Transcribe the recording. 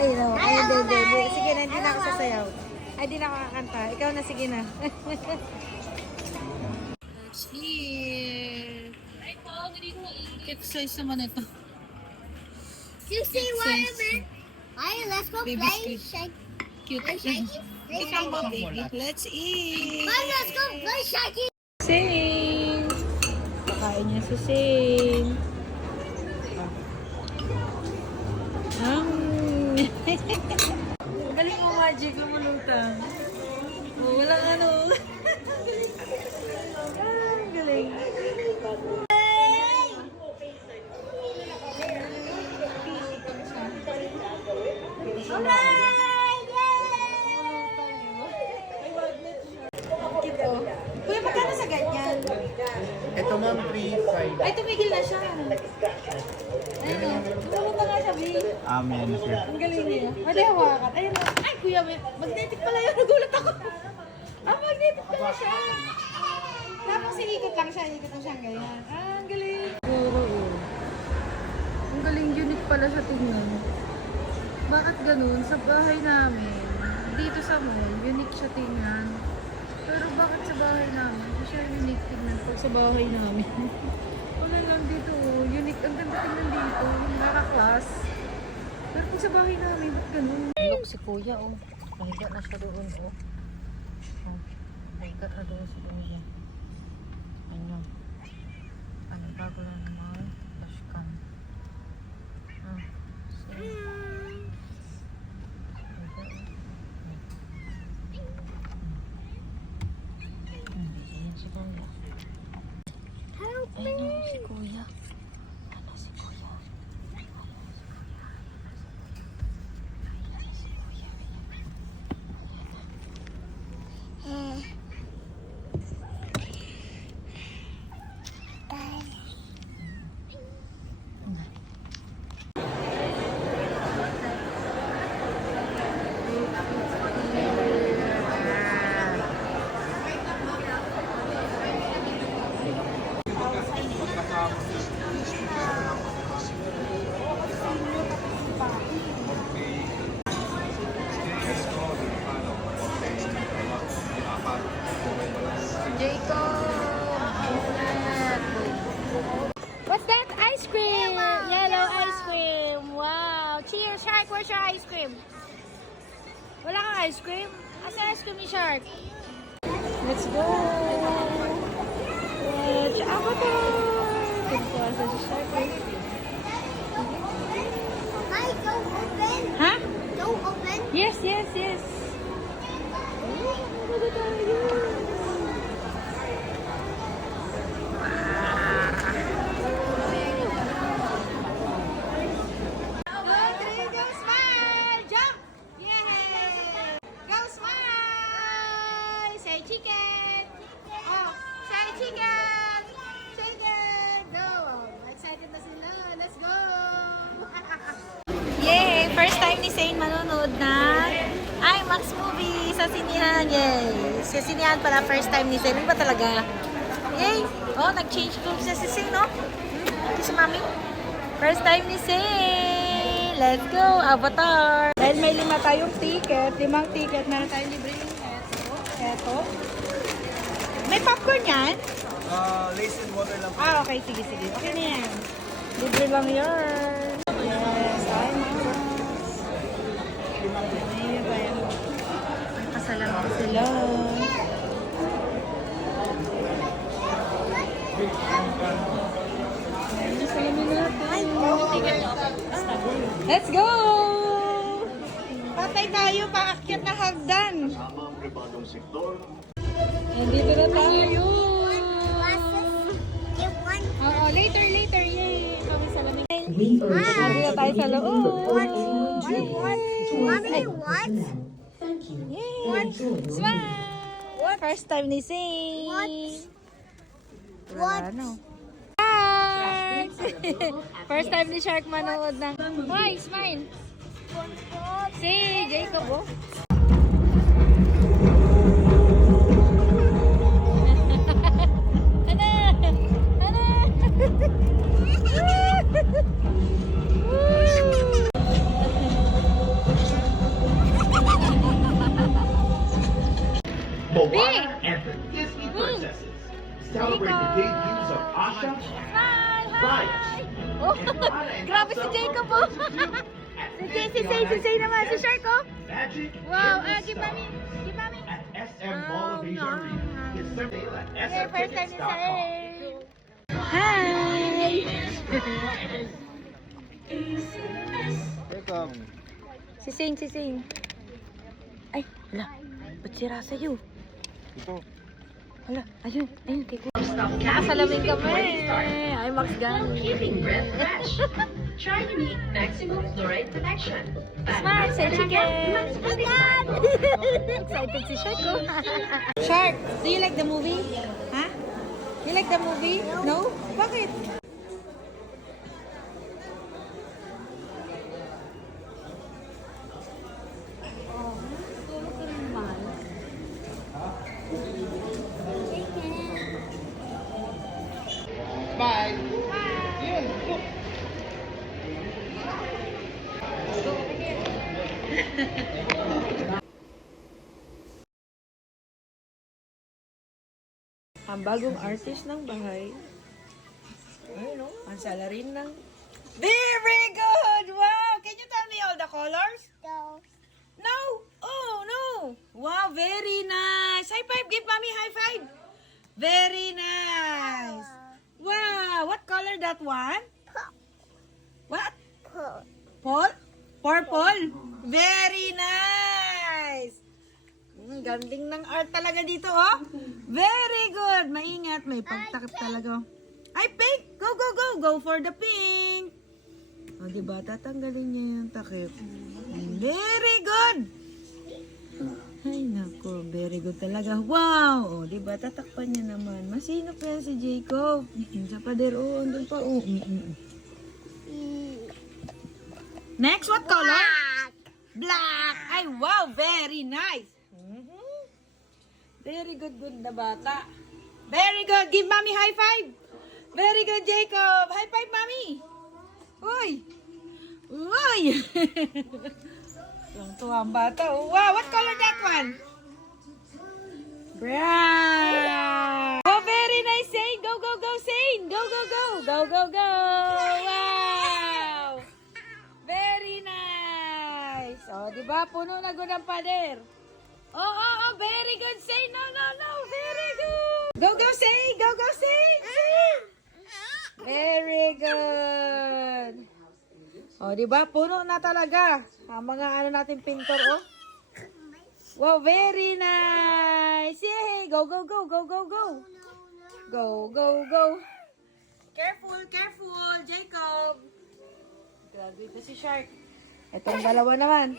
Ay, no. Ay, hindi. Sige na, hindi na ako sasayaw. Ay, di na ako kakanta. Ikaw na, sige na. Let's eat. Cute size naman ito. You see watermelon? Alright, let's go Baby play. squid. Shake. Cute. Ikaw mo, baby. Let's eat. Mom, let's go play shaky. Sing. Pakain niya si Sing. Galing mo, Magic. Lumulutang. Oh, walang ano. Galing. Kuya, magkano sa ganyan? Ito ma'am, 3.5. Ay, tumigil na siya. Ayun, pumunta nga siya, Big. Amen, sir. Ang galing niya. Mali, hawakan. Ayun, ay, kuya, magnetic pala yun. Nagulat ako. Magnetic pala siya. Tapos iikot lang siya ganyan. Ang galing. Oo. Ang galing, unique pala siya tingnan. Bakit ganun? Sa bahay namin, dito sa mall, unique siya tingnan. Pero bakit sa bahay namin? Hindi siya unique tingnan pag sa bahay namin. Wala lang dito, unique. Ang ganda tingnan dito. Nakaklas. Pero pag sa bahay namin, ba't ganun? Look si kuya, oh. Mahiga na siya doon, oh. Mahiga na doon si kuya. Ano? Ano, bago lang naman. Dashcam. Help me. Ayun, si kuya. Ano si kuya? What's that? Ice cream! Yellow ice cream! Wow! Cheers, Shark! Where's your ice cream? Wala kang ice cream? Asa ice cream ni Shark? Let's go! Watch Avatar! Ito asa si Shark. Hi, don't open. Ha? Don't open. Yes! Go smile! Jump! Yay! Go smile! Say chicken! Oh, say chicken! Chicken! Go! Excited na sila. Let's go! Yay! First time ni Zane manonood na IMAX movie sa sinihan. Yay! Sa sinihan pala first time ni Zane. Ano ba talaga? Yay! Oh, nag-change clothes na si Zane, no? Ito si Mami. First time ni Zane. Let's go! Avatar! Dahil may 5 tayong ticket, 5 ticket, meron tayong libre yung eto. May popcorn yan? Lace and water lang. Okay. Sige. Okay na yan. Libre lang yan. Yes, IMAX. Ayun ba yan? Kasalamat sila. Ayun, salamin natin. Let's go! Patay tayo, paakyat na hagdan. And dito na tayo. Oo, later. Yay! Kami salamin. Dito na tayo sa loob. Mommy, what? Yay! Smile! First time ni Sing. What? Ano? Hi! First time ni Shark manood ng... Hoy, smile! Si Jacob, oh. Oh, grabe si Jacob, oh. Si Say naman, si Shark, oh. Wow, give mommy. Give mommy. SM Mall of Asia Arena. It's simply at Here, first time ni smtickets.com. Say. Hi! Welcome. Si Sing. Ay, hala. Ba't sira sa'yo? Ito. Hala, ayun, kay Kuya. Nakasalamin kami. Ay, Max Gang. Keeping breath fresh. Try unique maximum fluoride protection. Smart, say chicken. Excited si Shark, oh. Shark, do you like the movie? Ha? You like the movie? No? Bakit? Bye. Ang bagong artist ng bahay. Ayun, no? Ang salarin ng... Very good! Wow! Can you tell me all the colors? No. No! Oh, no! Wow, very nice! High five! Give mommy high five! Very nice! Wow! What color that one? What? Paul? Purple? Very nice! Ganding ng art talaga dito, oh. Very good. Maingat. May pagtakip talaga. Ay, pink! Go, go, go! Go for the pink! O, diba? Tatanggalin niya yung takip. Very good! Ay, nako. Very good talaga. Wow! O, diba? Tatakpan niya naman. Masinop yan si Jacob. Sa pader. O, andun pa. O. Next, what color? Black! Ay, wow! Very nice! Very good, good na bata. Very good. Give mommy high five. Very good, Jacob. High five, mommy. Uy. Uy. Tuwang-tuwa ang bata. Wow, what color that one? Brown. Oh, very nice, Saint. Go, go, go, Saint. Go, go, go. Go, go, go. Wow. Very nice. Oh, di ba? Puno na good ang pader. Oh, very good. Say, no. Very good. Go, say. Go, say. Very good. Oh, di ba? Puno na talaga. Ang mga ano natin pintor, oh. Wow, very nice. Yay. Go, go, go. Go, go, go. Go, go, go. Careful, Jacob. Grabe ito si Shark. Itong dalawa naman.